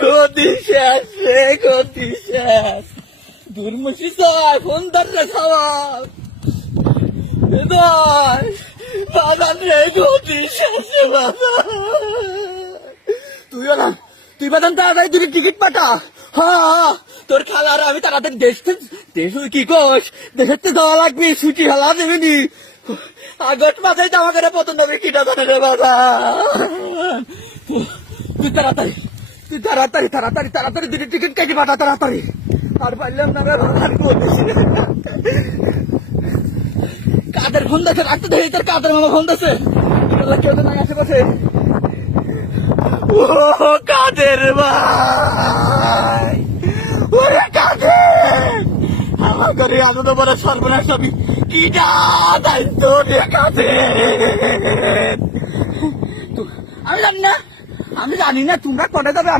গতি শেষ রে, গতি শেষ। দুর্মুষি চাই ফোন ধরে খাওয়ার বাজান রে, গতি শেষ রে বাজান। তুই বাজান তাড়াতাড়ি দুটো টিকিট পাঠা। হ্যাঁ, তোর খালার আমি তাড়াতাড়ি দেশ কি কোষ, দেশের তো দেওয়া লাগবে, ছুটি হালা দেবেনি। আগস্ট মাসে জামা করে পছন্দ হবে কিটা জানে রে বাজান। তুই তাড়াতাড়ি দুটো টিকিট কেটে পাঠা তাড়াতাড়ি। আর পারলাম না রে বাজান, কাদের ফোন দেখে রাখতে দেখি, তোর কাদের মামা ফোন দিচ্ছে। কেউ তো নাই আশেপাশে। ও কাদের ভাই, ওরে কাদের, আমার ঘরে আনন্দ বড় সর্বনাশ সবই কি দায়িত্ব রে কাদের। আমি জানি না তোমরা কনে যাবে।